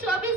24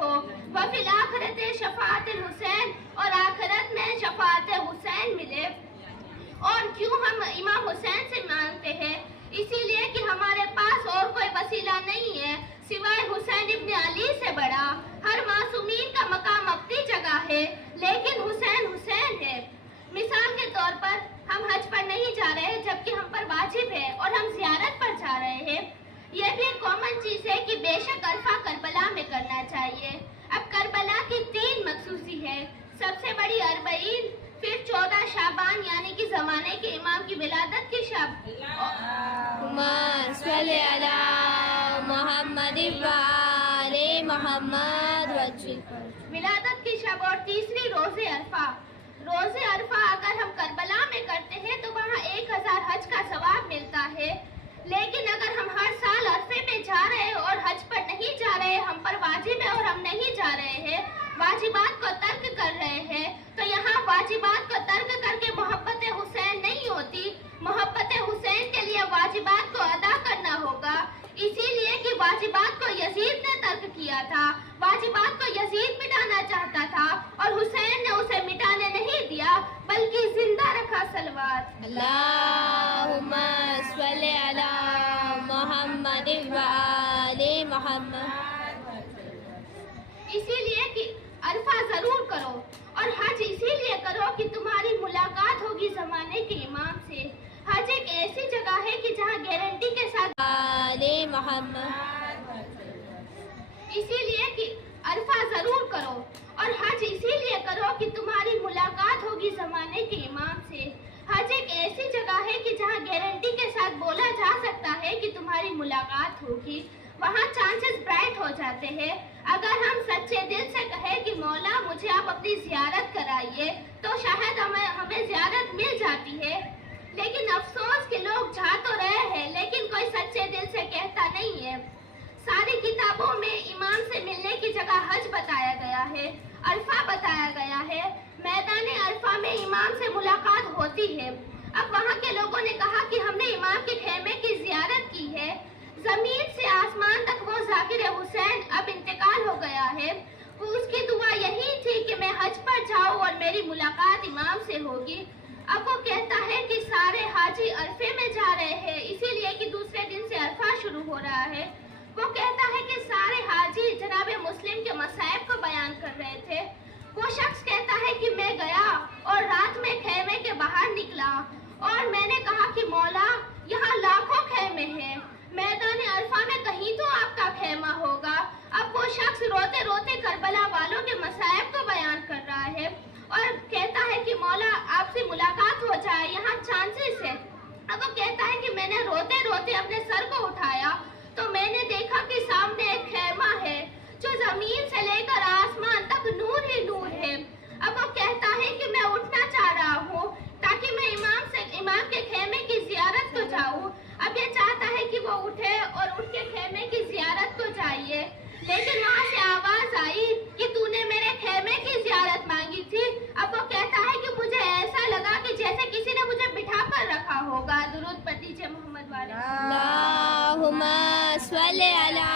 ہو وفی الآخرت شفاعت الحسین اور آخرت میں شفاعت حسین ملے۔ اور کیوں ہم امام حسین سے مانگتے ہیں؟ اسی لیے کہ ہمارے پاس اور کوئی وسیلہ نہیں ہے سوائے حسین ابن علی سے بڑا۔ ہر معصومین کا مقام اپنی جگہ ہے لیکن حسین حسین ہے۔ مثال کے طور پر ہم حج پر نہیں جا رہے جبکہ ہم پر واجب ہے اور ہم زیارت پر جا رہے ہیں۔ یہ بھی ایک کامن چیز ہے کہ بے شک عرفہ کربلا میں کرنا چاہیے۔ اب کربلا کی 3 مخصوصی ہے۔ سب سے بڑی 40، پھر 14 شعبان یعنی کہ زمانے کے امام کی ولادت کی شب، صلی علی محمد وآل محمد ولادت کی شب، اور تیسری روزے عرفہ۔ روزے عرفہ اگر ہم کربلا میں کرتے ہیں تو وہاں 1000 حج کا ثواب ملتا ہے، لیکن اگر ہم ہر سال عرفے میں جا رہے ہیں اور حج پر نہیں جا رہے، ہم پر واجب ہے اور ہم نہیں جا رہے ہیں، واجبات کو ترک کر رہے ہیں، تو یہاں واجبات کو ترک کر کے محبت حسین نہیں ہوتی۔ محبت حسین کے لیے واجبات کو ادا کرنا ہوگا، اسی لیے کہ واجبات کو یزید نے ترک کیا تھا۔ واجبات کو یزید مٹانا چاہتا تھا اور حسین نے اسے مٹانے نہیں دیا بلکہ زندہ رکھا۔ صلوات اللہم صلی علی محمد وآل محمد۔ اسی لیے کہ عرفہ ضرور کرو اور حج اسی لیے کرو کہ تمہاری ملاقات ہوگی زمانے کے امام سے۔ حج ایک ایسی جگہ ہے کہ جہاں گارنٹی کے ساتھ آل محمد۔ اسی لیے کہ عرفہ ضرور کرو اور حج اسی لیے کرو کہ تمہاری ملاقات ہوگی زمانے کے امام سے۔ حج ایک ایسی جگہ ہے کہ جہاں گارنٹی کے ساتھ بولا جا سکتا ہے کہ تمہاری ملاقات ہوگی، وہاں چانسز برائٹ ہو جاتے ہیں۔ اگر ہم سچے دل سے کہیں کہ مولا مجھے آپ اپنی زیارت کرائیے تو شاید ہمیں زیارت مل جاتی ہے، لیکن افسوس کہ لوگ جا تو رہے ہیں لیکن کوئی سچے دل سے کہتا نہیں ہے۔ ساری کتابوں میں امام سے ملنے کی جگہ حج بتایا گیا ہے، عرفہ بتایا گیا ہے، میدان عرفہ میں امام سے ملاقات ہوتی ہے۔ اب وہاں کے لوگوں نے کہا کہ ہم نے امام کے خیمے کی زیارت کی ہے، زمین سے آسمان تک وہ ذاکر حسین اب انتقال ہو گیا ہے، اس کی دعا یہی تھی کہ میں حج پر جاؤں اور میری ملاقات امام سے ہوگی۔ اب وہ کہتا ہے کہ سارے حاجی عرفے میں جا رہے ہیں اسی لیے کہ دوسرے دن سے عرفہ شروع ہو رہا ہے۔ وہ کہتا ہے کہ سارے حاجی جناب مسلم کے مصائب کو بیان کر رہے تھے۔ وہ شخص کہتا ہے کہ میں گیا اور رات میں خیمے کے باہر نکلا اور میں نے کہا کہ مولا یہاں لاکھوں خیمے ہیں، میدان عرفہ میں کہیں تو آپ کا خیمہ ہوگا۔ اب وہ شخص روتے روتے کربلا والوں کے مصائب کو بیان کر رہا ہے اور کہتا ہے کہ مولا آپ سے ملاقات ہو جائے، یہاں چانسز ہے۔ اب وہ کہتا ہے کہ میں نے روتے روتے اپنے سر کو اٹھایا تو میں نے دیکھا کہ سامنے ایک خیمہ ہے جو زمین سے لے کر آسمان تک نور ہی نور ہے۔ اب وہ کہتا ہے کہ میں اٹھنا چاہ رہا ہوں تاکہ میں امام کے خیمے کی زیارت کو جاؤں۔ اب یہ چاہتا ہے کہ وہ اٹھے اور اٹھ کے خیمے کی زیارت کو جائیے، لیکن وہاں سے آواز آئی کہ تو نے میرے خیمے کی زیارت مانگی تھی۔ اب وہ کہتا ہے کہ مجھے ایسا لگا کہ جیسے کسی نے مجھے بٹھا کر رکھا ہوگا۔ درود پر دیجئے محمد والے۔ اللہم صلی علی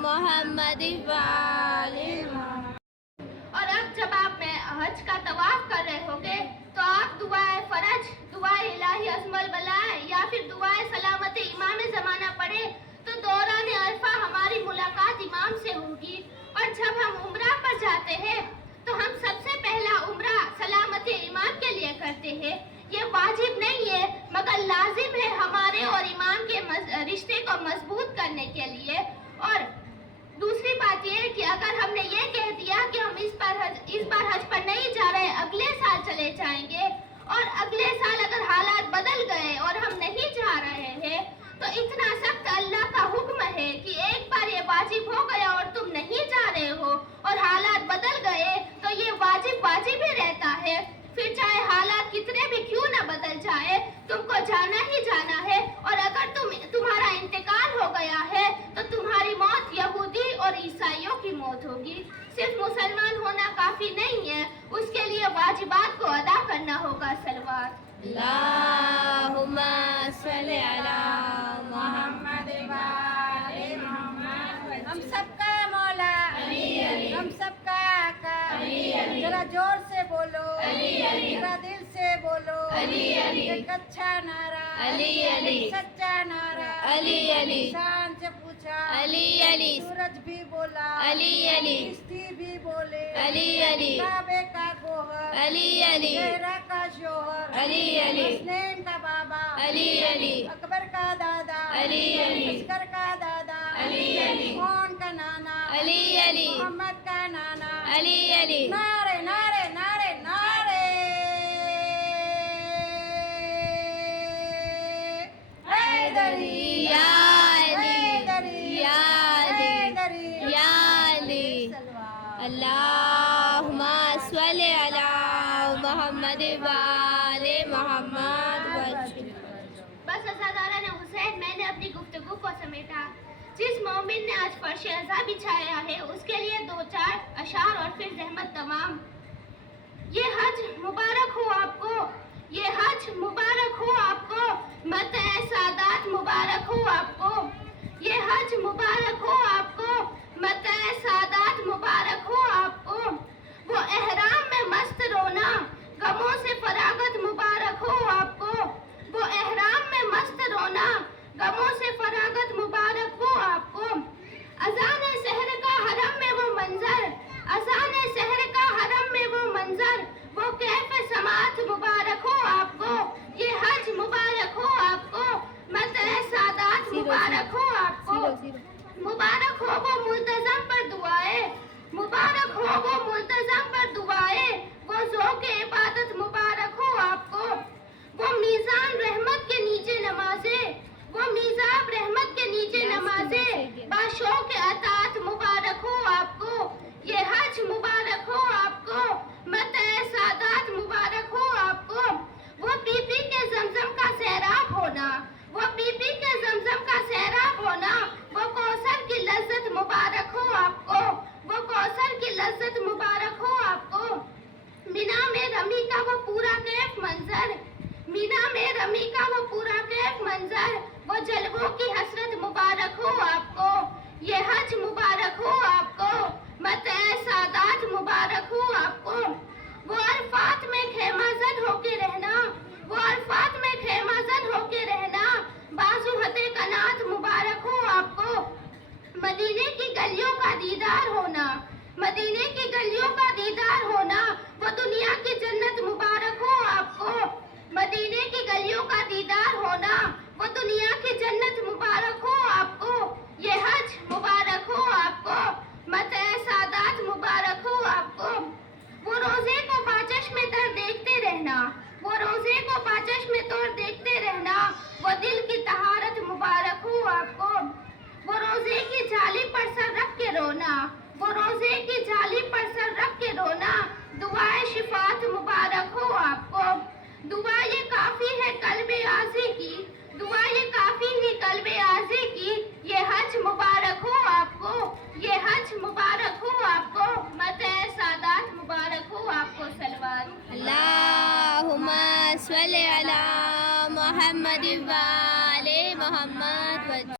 محمد وآل محمد۔ اور اب جب آپ حج کا طواف کر رہے ہوگے تو آپ دعائے فرج، دعائے الہی عظم البلائے یا پھر دعائے سلامت امام زمانہ پڑھے تو دوران عرفہ ہماری ملاقات امام سے ہوگی۔ اور جب ہم عمرہ پر جاتے ہیں تو ہم سب سے پہلا عمرہ سلامت امام کے لیے کرتے ہیں۔ یہ واجب نہیں ہے مگر لازم ہے ہمارے اور امام کے رشتے کو مضبوط کرنے کے لیے۔ اور دوسری بات یہ ہے کہ اگر ہم نے یہ کہہ دیا کہ ہم اس بار حج پر نہیں جا رہے، اگلے سال چلے جائیں گے، اور اگلے سال اگر حالات بدل گئے اور ہم نہیں جا رہے ہیں تو اتنا سخت اللہ کا حکم ہے کہ ایک بار یہ واجب ہو گیا اور تم نہیں جا رہے ہو اور حالات بدل گئے تو یہ واجب ہی رہتا ہے، پھر چاہے حالات کتنے بھی کیوں نہ بدل جائے تم کو جانا ہی جانا ہے۔ اور اگر تمہارا انتقال ہو گیا ہے تو تمہاری موت یہودی اور عیسائیوں کی موت ہوگی۔ صرف مسلمان ہونا کافی نہیں ہے، اس کے لیے واجبات کو ادا کرنا ہوگا۔ صلوات اللہم صلی علی محمد وآل محمد۔ ہم سب کا مولا علی علی ایک اچھا نعرہ علی علی سچا نعرہ علی علی شان سے پوچھا علی علی سورج بھی بولا علی علی کشتی بھی بولے علی علی کعبے کا گوہر علی علی زہرا کا شوہر علی علی حسنین کا بابا علی علی اکبر کا دادا علی علی عسکر کا دادا علی علی کون کا نانا علی علی محمد کا نانا علی علی نعرے نعرے نعرے نعرے حیدری یا علی حیدری یا علی حیدری یا علی سلوات اللہم صلی علی محمد وآل محمد بس عزادارہ نے حسین، میں نے اپنی گفتگو کو سمیٹا۔ جس مومن نے آج فرش عزا بچھایا ہے اس کے لیے 2-4 اشعار اور پھر زحمت تمام۔ یہ حج مبارک ہو آپ کو، یہ حج مبارک ہو آپ کو، متع سعادت مبارک ہو آپ کو، یہ حج مبارک ہو آپ کو، متع سعادت مبارک ہو آپ کو۔ وہ احرام میں مست رونا، غموں سے فراغت مبارک ہو آپ کو، وہ احرام میں مست رونا، غموں سے فراغت مبارک ہو آپ کو۔ اذان سحر کا حرم میں وہ منظر، اذان سحر کا حرم میں وہ منظر، وہ کیف سماعت مبارک ہو آپ کو، یہ حج مبارک ہو آپ کو، متع سعادت مبارک ہو آپ کو۔ مبارک ہو وہ ملتزم پر دعائے، مبارک ہو وہ ملتزم پر دعائے، وہ ذوق عبادت مبارک ہو آپ کو۔ وہ میزان رحمت کے نیچے نمازیں، وہ میزان رحمت کے نیچے نمازیں، باشوق اطاعت مبارک ہو آپ کو، یہ حج مبارک ہو آپ کو، متع سعادت مبارک ہو آپ کو۔ وہ پی پی کے زمزم کا سیراب ہونا، وہ پی پی کے زمزم کا سیراب ہونا، وہ کوثر کی لذت مبارک ہو آپ کو، وہ کوثر کی لذت مبارک ہو آپ کو۔ مینا میں رمی کا وہ پورا کیف منظر، مینا میں رمی کا وہ پورا کیف منظر، وہ جلووں کی حسرت مبارک ہو آپ کو، یہ حج مبارک ہو آپ کو، متع سعادت مبارک ہو آپ کو۔ وہ عرفات میں خیمہ زن ہو کے رہنا، وہ عرفات میں خیمہ زن ہو کے رہنا، بازو ہتے قنات مبارک ہو آپ کو۔ مدینے کی گلیوں کا دیدار ہونا، مدینے کی گلیوں کا دیدار ہونا، وہ دنیا کی جنت مبارک ہو آپ کو۔ مدینے کی گلیوں کا دیدار ہونا، وہ دنیا کی جنت مبارک ہو آپ کو، یہ حج مبارک ہو آپ کو، متع سعادت مبارک ہو آپ کو۔ وہ روزے کو پاچشم تر دیکھتے رہنا، وہ روزے کو پاچشم تر دیکھتے رہنا، وہ دل کی طہارت مبارک ہو آپ کو۔ وہ روزے کی جھالی پر سر رکھ کے رونا، وہ روزے کی جھالی پر سر رکھ کے رونا، دعائے شفاعت مبارک ہو آپ کو۔ دعا یہ کافی ہے قلب آزی کی، دعا یہ کافی ہے قلب آزی کی، یہ حج مبارک ہو آپ کو، یہ حج مبارک ہو آپ کو، متع سعادت مبارک ہو آپ کو۔ صلوات اللہم صلی علی محمد وآل محمد